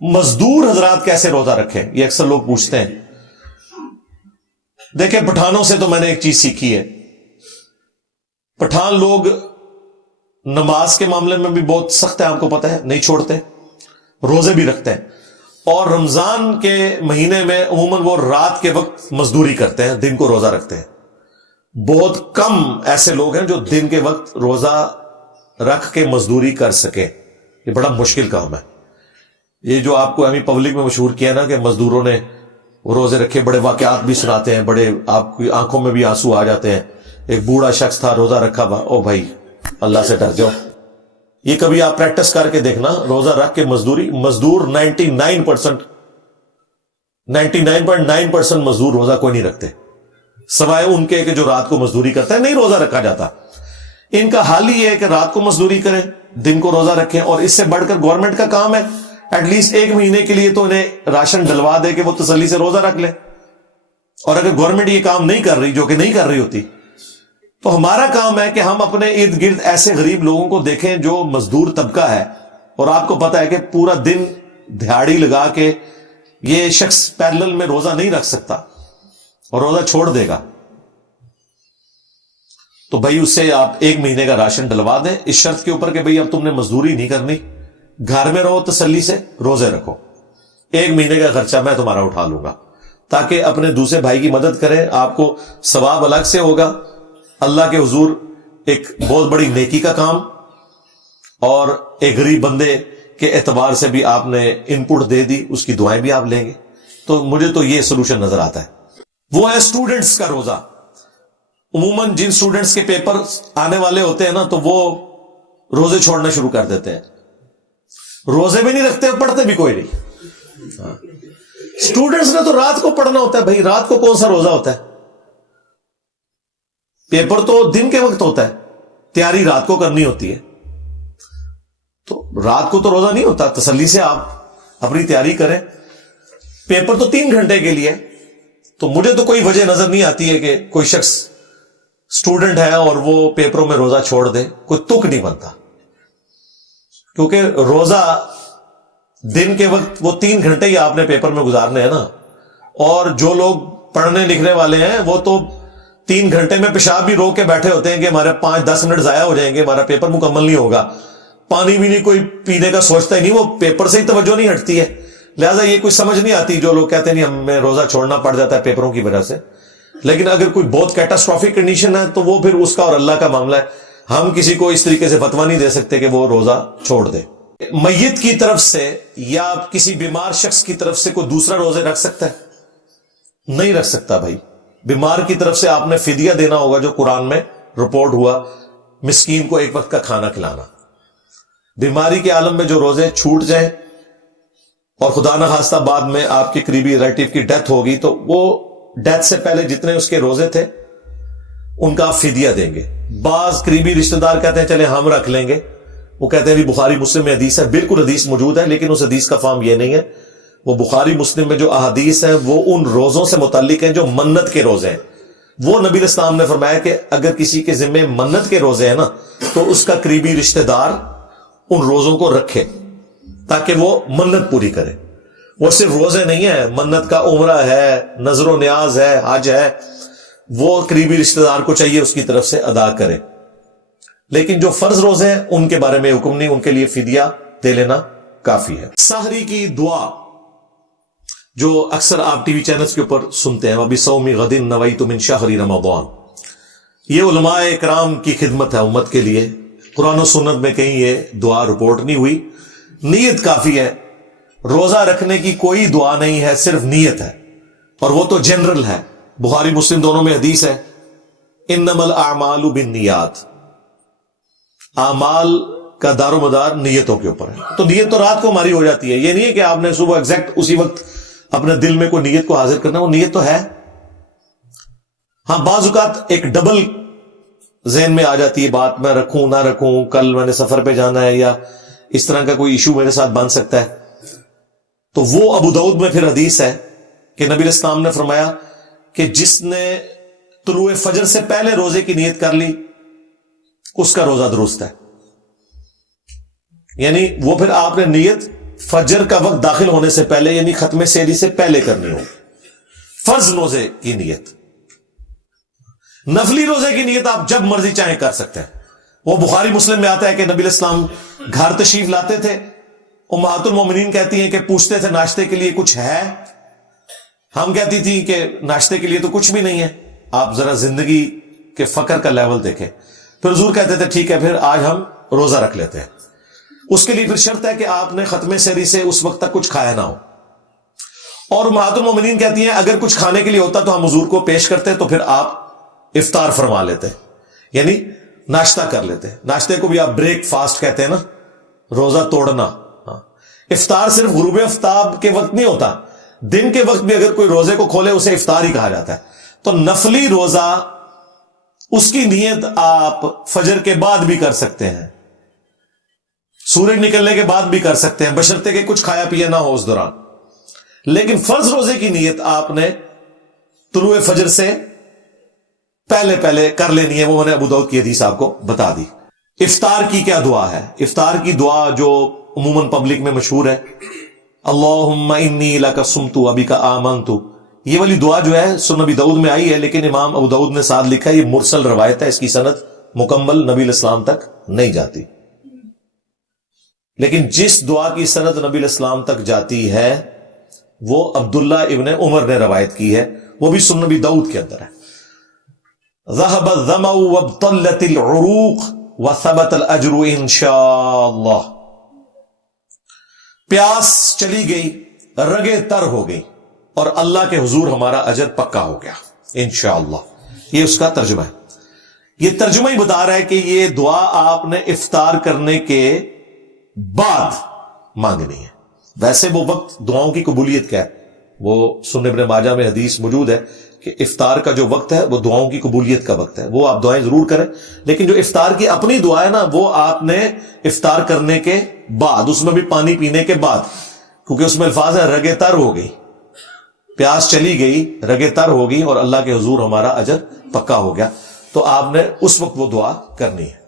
مزدور حضرات کیسے روزہ رکھیں، یہ اکثر لوگ پوچھتے ہیں. دیکھیں پٹھانوں سے تو میں نے ایک چیز سیکھی ہے. پٹھان لوگ نماز کے معاملے میں بھی بہت سخت ہے، آپ کو پتہ ہے، نہیں چھوڑتے، روزے بھی رکھتے ہیں. اور رمضان کے مہینے میں عموماً وہ رات کے وقت مزدوری کرتے ہیں، دن کو روزہ رکھتے ہیں. بہت کم ایسے لوگ ہیں جو دن کے وقت روزہ رکھ کے مزدوری کر سکے. یہ بڑا مشکل کام ہے. یہ جو آپ کو امی پبلک میں مشہور کیا نا کہ مزدوروں نے روزے رکھے، بڑے واقعات بھی سناتے ہیں، بڑے آپ کی آنکھوں میں بھی آنسو آ جاتے ہیں. ایک بوڑھا شخص تھا، روزہ رکھا ہوا. او بھائی اللہ سے ڈر جاؤ. یہ کبھی آپ پریکٹس کر کے دیکھنا، روزہ رکھ کے مزدوری. مزدور 99.9% مزدور روزہ کوئی نہیں رکھتے، سوائے ان کے کہ جو رات کو مزدوری کرتا ہے، نہیں روزہ رکھا جاتا. ان کا حال ہی ہے کہ رات کو مزدوری کریں، دن کو روزہ رکھیں. اور اس سے بڑھ کر گورنمنٹ کا کام ہے ایٹ لیسٹ 1 مہینے کے لیے تو انہیں راشن ڈلوا دے کہ وہ تسلی سے روزہ رکھ لیں. اور اگر گورنمنٹ یہ کام نہیں کر رہی، جو کہ نہیں کر رہی ہوتی، تو ہمارا کام ہے کہ ہم اپنے ارد گرد ایسے غریب لوگوں کو دیکھیں جو مزدور طبقہ ہے. اور آپ کو پتا ہے کہ پورا دن دہاڑی لگا کے یہ شخص پیرلل میں روزہ نہیں رکھ سکتا اور روزہ چھوڑ دے گا. تو بھائی اس سے آپ 1 مہینے کا راشن ڈلوا دیں، اس شرط کے اوپر کہ بھائی اب تم نے مزدوری نہیں کرنی، گھر میں رہو، تسلی سے روزے رکھو. 1 مہینے کا خرچہ میں تمہارا اٹھا لوں گا، تاکہ اپنے دوسرے بھائی کی مدد کریں. آپ کو ثواب الگ سے ہوگا، اللہ کے حضور ایک بہت بڑی نیکی کا کام، اور ایک غریب بندے کے اعتبار سے بھی آپ نے ان پٹ دے دی، اس کی دعائیں بھی آپ لیں گے. تو مجھے تو یہ سولوشن نظر آتا ہے. وہ ہے اسٹوڈنٹس کا روزہ. عموماً جن اسٹوڈنٹس کے پیپر آنے والے ہوتے ہیں نا، تو وہ روزے چھوڑنا شروع کر دیتے ہیں. روزے بھی نہیں رکھتے، پڑھتے بھی کوئی نہیں. اسٹوڈنٹس نے تو رات کو پڑھنا ہوتا ہے. بھائی رات کو کون سا روزہ ہوتا ہے؟ پیپر تو دن کے وقت ہوتا ہے، تیاری رات کو کرنی ہوتی ہے. تو رات کو تو روزہ نہیں ہوتا. تسلی سے آپ اپنی تیاری کریں. پیپر تو 3 گھنٹے کے لیے. تو مجھے تو کوئی وجہ نظر نہیں آتی ہے کہ کوئی شخص اسٹوڈنٹ ہے اور وہ پیپروں میں روزہ چھوڑ دے. کوئی تک نہیں بنتا، کیونکہ روزہ دن کے وقت وہ 3 گھنٹے ہی آپ نے پیپر میں گزارنے ہیں نا. اور جو لوگ پڑھنے لکھنے والے ہیں وہ تو 3 گھنٹے میں پیشاب بھی روک کے بیٹھے ہوتے ہیں کہ ہمارے 5-10 منٹ ضائع ہو جائیں گے، ہمارا پیپر مکمل نہیں ہوگا. پانی بھی نہیں کوئی پینے کا سوچتا ہی نہیں، وہ پیپر سے ہی توجہ نہیں ہٹتی ہے. لہٰذا یہ کوئی سمجھ نہیں آتی جو لوگ کہتے ہیں نہیں ہمیں روزہ چھوڑنا پڑ جاتا ہے پیپروں کی وجہ سے. لیکن اگر کوئی بہت کیٹاسٹرافک کنڈیشن ہے تو وہ پھر اس کا اور اللہ کا معاملہ ہے. ہم کسی کو اس طریقے سے فتویٰ نہیں دے سکتے کہ وہ روزہ چھوڑ دے. میت کی طرف سے یا کسی بیمار شخص کی طرف سے کوئی دوسرا روزے رکھ سکتا ہے؟ نہیں رکھ سکتا. بھائی بیمار کی طرف سے آپ نے فدیہ دینا ہوگا، جو قرآن میں رپورٹ ہوا، مسکین کو 1 وقت کا کھانا کھلانا. بیماری کے عالم میں جو روزے چھوٹ جائیں اور خدا نہ خواستہ بعد میں آپ کے قریبی ریلیٹیو کی ڈیتھ ہوگی، تو وہ ڈیتھ سے پہلے جتنے اس کے روزے تھے ان کا آپ فدیہ دیں گے. بعض قریبی رشتہ دار کہتے ہیں چلے ہم رکھ لیں گے. وہ کہتے ہیں بھی بخاری مسلم میں حدیث ہے. بالکل حدیث موجود ہے، لیکن اس حدیث کا فہم یہ نہیں ہے. وہ بخاری مسلم میں جو احادیث ہیں وہ ان روزوں سے متعلق ہیں جو منت کے روزے ہیں. وہ نبی الاسلام نے فرمایا کہ اگر کسی کے ذمے منت کے روزے ہیں نا، تو اس کا قریبی رشتہ دار ان روزوں کو رکھے تاکہ وہ منت پوری کرے. وہ صرف روزے نہیں ہیں، منت کا عمرہ ہے، نظر و نیاز ہے، حج ہے، وہ قریبی رشتہ دار کو چاہیے اس کی طرف سے ادا کرے. لیکن جو فرض روزے ہیں ان کے بارے میں حکم نہیں، ان کے لیے فدیہ دے لینا کافی ہے. سحری کی دعا جو اکثر آپ ٹی وی چینلز کے اوپر سنتے ہیں، وَبِصَوْمِ غَدٍ نَوَيْتُ مِنْ شَهْرِ رَمَضَانَ، یہ علماء اکرام کی خدمت ہے امت کے لیے. قرآن و سنت میں کہیں یہ دعا رپورٹ نہیں ہوئی. نیت کافی ہے. روزہ رکھنے کی کوئی دعا نہیں ہے، صرف نیت ہے، اور وہ تو جنرل ہے. بخاری مسلم دونوں میں حدیث ہے، انما الاعمال بالنیات، اعمال کا دار و مدار نیتوں کے اوپر ہے. تو نیت تو رات کو ہماری ہو جاتی ہے. یہ نہیں ہے کہ آپ نے صبح ایگزیکٹ اسی وقت اپنے دل میں کوئی نیت کو حاضر کرنا، وہ نیت تو ہے. ہاں بعض اوقات ایک ڈبل ذہن میں آ جاتی ہے بات، میں رکھوں نہ رکھوں، کل میں نے سفر پہ جانا ہے، یا اس طرح کا کوئی ایشو میرے ساتھ بن سکتا ہے. تو وہ ابو داؤد میں پھر حدیث ہے کہ نبی الاسلام نے فرمایا کہ جس نے طلوع فجر سے پہلے روزے کی نیت کر لی اس کا روزہ درست ہے. یعنی وہ پھر آپ نے نیت فجر کا وقت داخل ہونے سے پہلے یعنی ختم سحری سے پہلے کرنی ہو. فرض روزے کی نیت. نفلی روزے کی نیت آپ جب مرضی چاہیں کر سکتے ہیں. وہ بخاری مسلم میں آتا ہے کہ نبی علیہ السلام گھر تشریف لاتے تھے, امہات المومنین کہتی ہیں کہ پوچھتے تھے ناشتے کے لیے کچھ ہے؟ ہم کہتی تھی کہ ناشتے کے لیے تو کچھ بھی نہیں ہے, آپ ذرا زندگی کے فقر کا لیول دیکھیں. پھر حضور کہتے تھے ٹھیک ہے پھر آج ہم روزہ رکھ لیتے ہیں. اس کے لیے پھر شرط ہے کہ آپ نے ختم سحری سے اس وقت تک کچھ کھایا نہ ہو. اور امہات المومنین کہتی ہیں اگر کچھ کھانے کے لیے ہوتا تو ہم حضور کو پیش کرتے تو پھر آپ افطار فرما لیتے, یعنی ناشتہ کر لیتے. ناشتے کو بھی آپ بریک فاسٹ کہتے ہیں نا, روزہ توڑنا. افطار صرف غروب آفتاب کے وقت نہیں ہوتا, دن کے وقت بھی اگر کوئی روزے کو کھولے اسے افطار ہی کہا جاتا ہے. تو نفلی روزہ اس کی نیت آپ فجر کے بعد بھی کر سکتے ہیں, سورج نکلنے کے بعد بھی کر سکتے ہیں, بشرطے کہ کچھ کھایا پیا نہ ہو اس دوران. لیکن فرض روزے کی نیت آپ نے طلوع فجر سے پہلے کر لینی ہے. وہ میں نے ابو داؤد کی حدیث آپ کو بتا دی. افطار کی کیا دعا ہے؟ افطار کی دعا جو عموماً پبلک میں مشہور ہے, اللہم انی لک صمت وبک آمنت, یہ والی دعا جو ہے سنن نبی داؤد میں آئی ہے, لیکن امام ابو داؤد نے ساتھ لکھا ہے یہ مرسل روایت ہے, اس کی سند مکمل نبی علیہ السلام تک نہیں جاتی. لیکن جس دعا کی سند نبی علیہ السلام تک جاتی ہے وہ عبداللہ ابن عمر نے روایت کی ہے, وہ بھی سنن نبی داؤد کے اندر ہے. ذهب الظمأ وابطلت العروق وثبت الاجر انشاءاللہ. پیاس چلی گئی, رگیں تر ہو گئی, اور اللہ کے حضور ہمارا اجر پکا ہو گیا انشاءاللہ. یہ اس کا ترجمہ ہے. یہ ترجمہ ہی بتا رہا ہے کہ یہ دعا آپ نے افطار کرنے کے بعد مانگنی ہے. ویسے وہ وقت دعاؤں کی قبولیت کا ہے, وہ سنن ابن ماجہ میں حدیث موجود ہے کہ افطار کا جو وقت ہے وہ دعاؤں کی قبولیت کا وقت ہے, وہ آپ دعائیں ضرور کریں. لیکن جو افطار کی اپنی دعا ہے نا وہ آپ نے افطار کرنے کے بعد, اس میں بھی پانی پینے کے بعد, کیونکہ اس میں الفاظ ہے رگیں تر ہو گئی, پیاس چلی گئی, رگیں تر ہو گئی, اور اللہ کے حضور ہمارا اجر پکا ہو گیا, تو آپ نے اس وقت وہ دعا کرنی ہے.